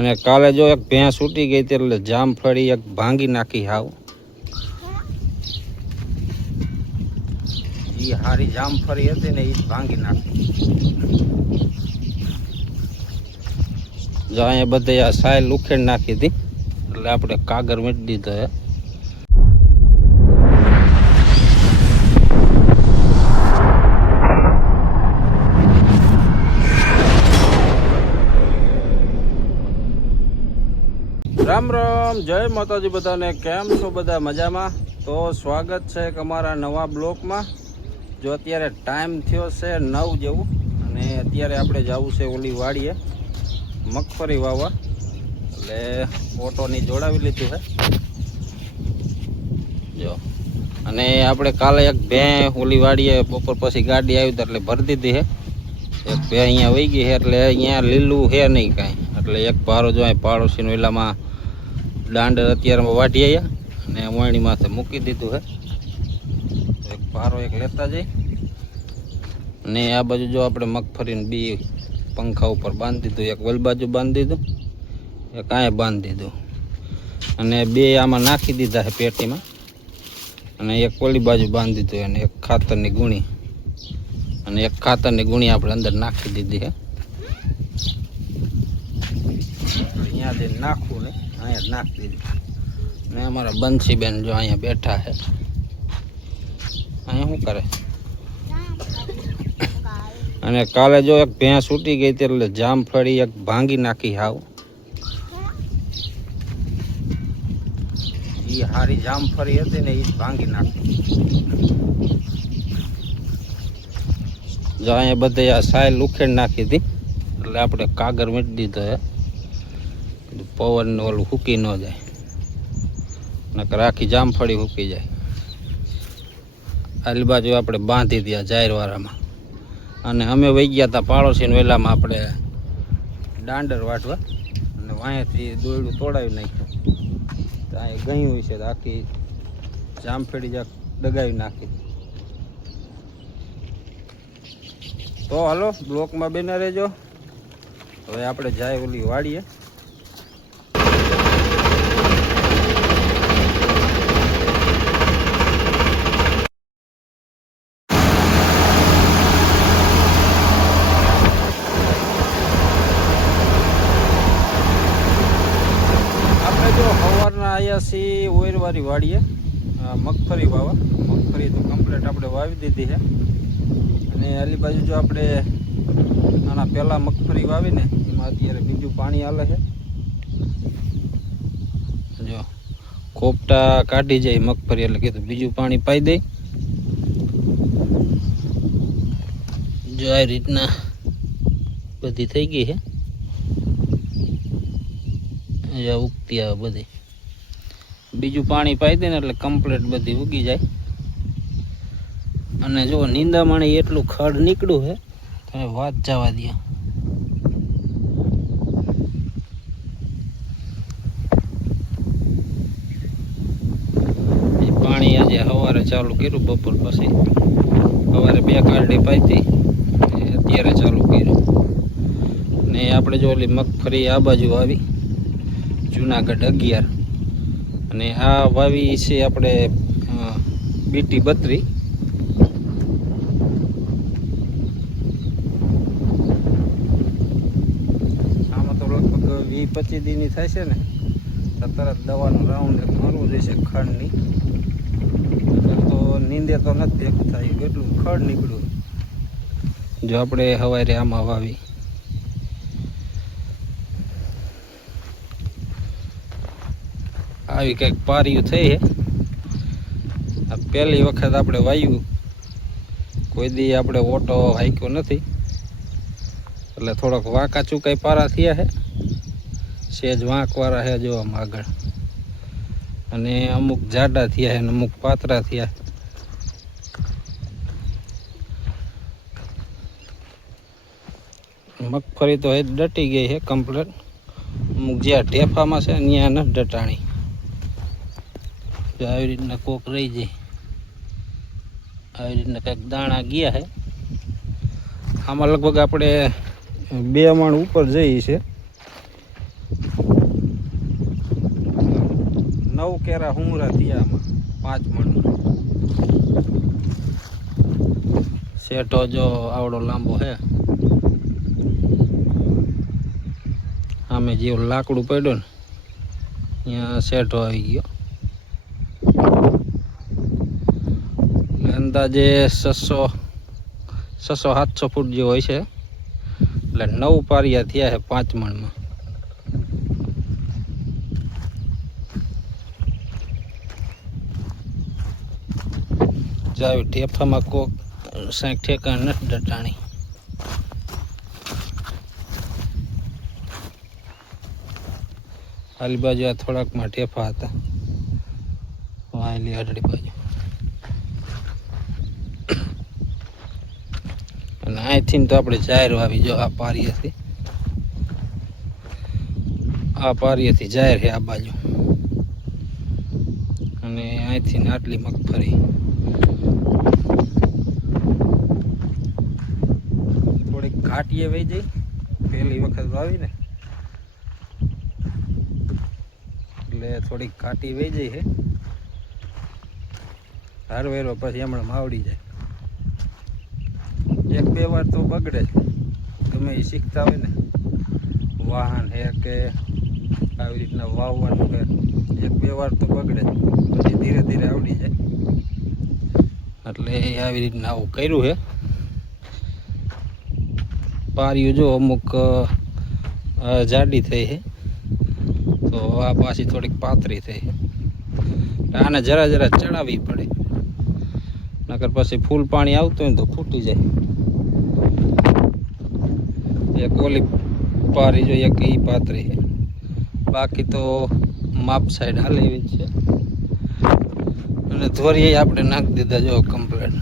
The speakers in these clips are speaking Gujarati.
અને કાલે જો એક ભેંસ ઉટી ગઈ હતી એટલે જામફળી એક ભાંગી નાખી હાવ. એ હારી જામફળી હતી ને એ ભાંગી નાખી. જો અહીંયા બધે આ સાયલ ઉખેડ નાખી હતી એટલે આપણે કાગર મીટી દીધો હે. રામ રામ, જય માતાજી બધાને. કેમ છો બધા? મજામાં? તો સ્વાગત છે એક અમારા નવા બ્લોકમાં. જો અત્યારે ટાઈમ થયો છે 9 જેવું અને અત્યારે આપણે જવું છે ઓલી વાડીએ મગફળી વાવવા. એટલે ઓટોની જોડાવી લીધું છે જો. અને આપણે કાલે એક ભેં ઓલી વાડીએ બપોર પછી ગાડી આવી તો એટલે ભરી દીધી છે. એક ભેં અહીંયા વહી ગઈ છે એટલે અહીંયા લીલું છે નહીં કાંઈ. એટલે એક ભારો જો અહીં પાડોશીનો એલામાં દાંડર અત્યારે વાઢી આવ્યા અને વાણી માથે મૂકી દીધું છે. એક ભારો એક લેતા જઈ અને આ બાજુ જો આપણે મગફળીને બી પંખા ઉપર બાંધી દીધું. એક વલ બાજુ બાંધી દીધું, એક અહીંયા બાંધી દીધું અને બે આમાં નાખી દીધા છે પેટીમાં. અને એક ઓલી બાજુ બાંધી દીધું અને એક ખાતરની ગુણી અને એક ખાતરની ગુણી આપણે અંદર નાખી દીધી છે. અહીંયા જઈને નાખવું ને અહીંયા જ નાખી દીધું. ને અમારા બંસીબેન જો અહીંયા બેઠા છે. અહીંયા શું કરે? અને કાલે જો એક ભેંસ ઉટી ગઈ હતી એટલે જામફળી એક ભાંગી નાખી હાવ. એ હારી જામફળી હતી ને એ ભાંગી નાખી. જો અહીંયા બધે આ સાયલ ઉખેડ નાખી હતી એટલે આપણે કાગર મીટી દીધો છે. પવન ઓલું સૂકી ન જાય નકર આખી જામફળી સૂકી જાય. આલી બાજુ આપણે બાંધી દીધા જાહેરવાળામાં. અને અમે વહી ગયા હતા પાડોશીને વેલામાં આપણે દાંડર વાટવા અને વાંયાથી દોયડું તોડાવી નાખ્યું. તો અહીં ગયું છે તો આખી જામફળી જાક ડગાવી નાખી. તો હાલો બ્લોકમાં બેના રહેજો. હવે આપણે જાય ઓલી વાડીએ. આવ્યા છીએ ઓયરવાળી વાડીએ મગફળી વાવવા. મગફળી તો કમ્પ્લીટ આપણે વાવી દીધી છે. અને આલી બાજુ જો આપણે આના પહેલાં મગફળી વાવીને એમાં અત્યારે બીજું પાણી હાલે છે. જો કોપટા કાઢી જાય મગફળી એટલે કીધું બીજું પાણી પાઈ દઈ. જો આ રીતના બધી થઈ ગઈ છે. ઉગતી આવે બધી. બીજું પાણી પાઈ દે ને એટલે કમ્પ્લીટ બધી ઉગી જાય. અને જો નીંદામણી એટલું ખડ નીકળ્યું છે તમે વાત જવા દો. એ પાણી આજે સવારે ચાલુ કર્યું બપોર પછી. સવારે 2 કારડી પાઈ અત્યારે ચાલુ કર્યું. ને આપણે જો ઓલી મગફળી આ બાજુ આવી જુનાગઢ 11 અને આ વાવી છે આપણે બીટી 32. આમાં તો લગભગ 20-25 દીની થાય છે ને તરત દવાનું રાઉન્ડ મારવું જોઈશે ખડની. તો નીંદે તો નથી ભેગું થાય એટલું ખડ નીકળ્યું. જો આપણે સવારે આમાં વાવી આવી કંઈક પાર્યું થઈ છે. આ પહેલી વખત આપણે વાવ્યું, કોઈ દી આપણે ઓટો હાંક્યો નથી એટલે થોડોક વાંકા ચૂકાઈ પારા થયા છે. સેજ વાંકવાળા છે જો આમ આગળ. અને અમુક જાડા થયા છે અને અમુક પાતળા થયા. મગફળી તો એ ડટી ગઈ છે કમ્પ્લીટ. અમુક જ્યાં ઢેફામાં છે ત્યાં નથી ડટાણી. આવી રીતના કોક રહી જાય. આવી રીતના કંઈક દાણા ગયા છે. આમાં લગભગ આપણે 2 મણ ઉપર જઈએ છે. 9 કેરા હુંગરા થયા આમાં 5 મણમાં. શેઠો જો આવડો લાંબો હે. આમે જેવું લાકડું પડ્યું ને અહીંયા શેઠો આવી ગયો. અંદાજે 600-700 ફૂટ જેવો હોય છે. એટલે 9 પારિયા થયા છે 5 મણમાં. જાવી ઠેફામાં કોક 60 ઠેકાણ નથી ડટાણી. આલી બાજુ આ થોડાકમાં ઠેફા હતા. વાયલી આડડી બાજુ. અને અહીંથી તો આપણે જાહેર આવી જો આ પારિયાથી. આ પારિયાથી જાહેર છે આ બાજુ. અને અહીંથી આટલી મગફળી. થોડીક ઘાટીએ વહી જઈ પહેલી વખત વાવી ને એટલે થોડીક ઘાટી વહી જઈ છે. હારવેરો પછી હમણાં માવડી જાય. 1-2 વાર તો બગડે જ. ગમે એ શીખતા હોય ને વાહન હે કે આવી રીતના વાવવાનું હે 1-2 વાર તો બગડે જ. પછી ધીરે ધીરે આવડી જાય. એટલે આવી રીતના આવું કર્યું છે. પારિયું જો અમુક જાડી થઈ છે તો આ પાછી થોડીક પાતળી થઈ છે. આને જરા જરા ચડાવવી પડે નકર પછી ફૂલ પાણી આવતું હોય ને તો ફૂટી જાય. એક ઓલી પારી જો એક ઈ પાતળી છે. બાકી તો માપ સાઈડ હાલે એવી છે. અને ધોરીએ આપણે નાખી દીધા જો કમ્પ્લેટ.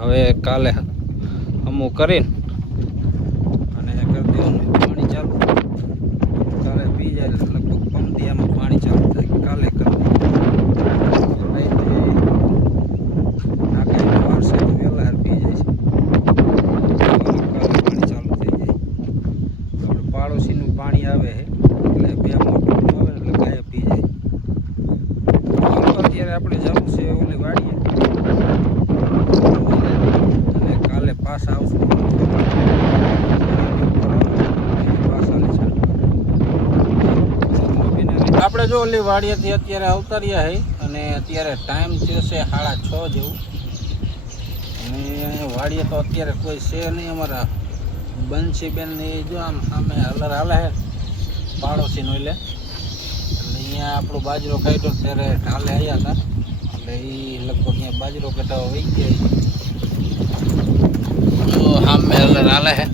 હવે કાલે અમુક કરીને અને કરી દેવાનું પાણી ચાલુ. કાલે પી જાય લગભગ 5 દિવસમાં પાણી ચાલુ થાય. કાલે કરી નાખાઈને વારસે તો વહેલા પી જાય છે. કાલે પાણી ચાલુ થઈ જાય. આપણે પાડોશીનું પાણી આવે છે એટલે 2 મોટું આવે એટલે ગાય પી જાય. અત્યારે આપણે જવું છે ઓલી વાડીએ અને કાલે પાછા આવશું. આપણે જો ઓલી વાડીએથી અત્યારે આવતા રહ્યા છે અને અત્યારે ટાઈમ થયો છે 6:30 જેવું. અને વાડીએ તો અત્યારે કોઈ છે નહીં. અમારા બંસીબેન ને જો આમ સામે હલર હાલે છે પાડોશીનો. એટલે અહીંયા આપણો બાજરો કાઢ્યો ત્યારે ઢાલે આવ્યા હતા. એટલે એ લગભગ અહીંયા બાજરો કટાવા વહી ગયા. સામે હલર હાલે છે.